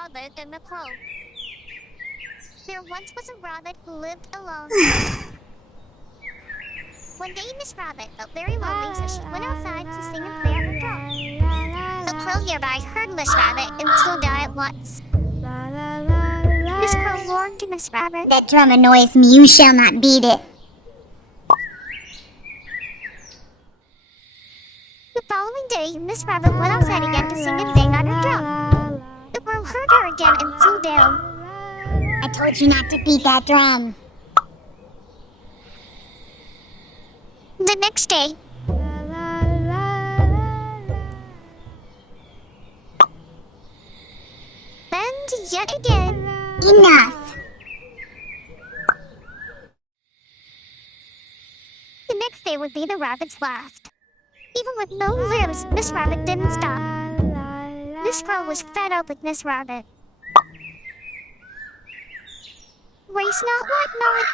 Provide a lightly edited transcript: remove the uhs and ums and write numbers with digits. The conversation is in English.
rabbit and a crow. There once was a rabbit who lived alone. One day, Miss Rabbit felt very lonely, so she went outside to sing and play on her drum. A crow nearby heard Miss Rabbit and flew down at once. Miss Crow warned to Miss Rabbit. That drum annoys me. You shall not beat it. The following day, Miss Rabbit went outside again to sing and bang on her drum. The crow heard her again and flew down. I told you not to beat that drum. The next day, and yet again. Enough! The next day would be the rabbit's last. Even with no limbs, Miss Rabbit didn't stop. Miss Crow was fed up with Miss Rabbit. Race not, what not?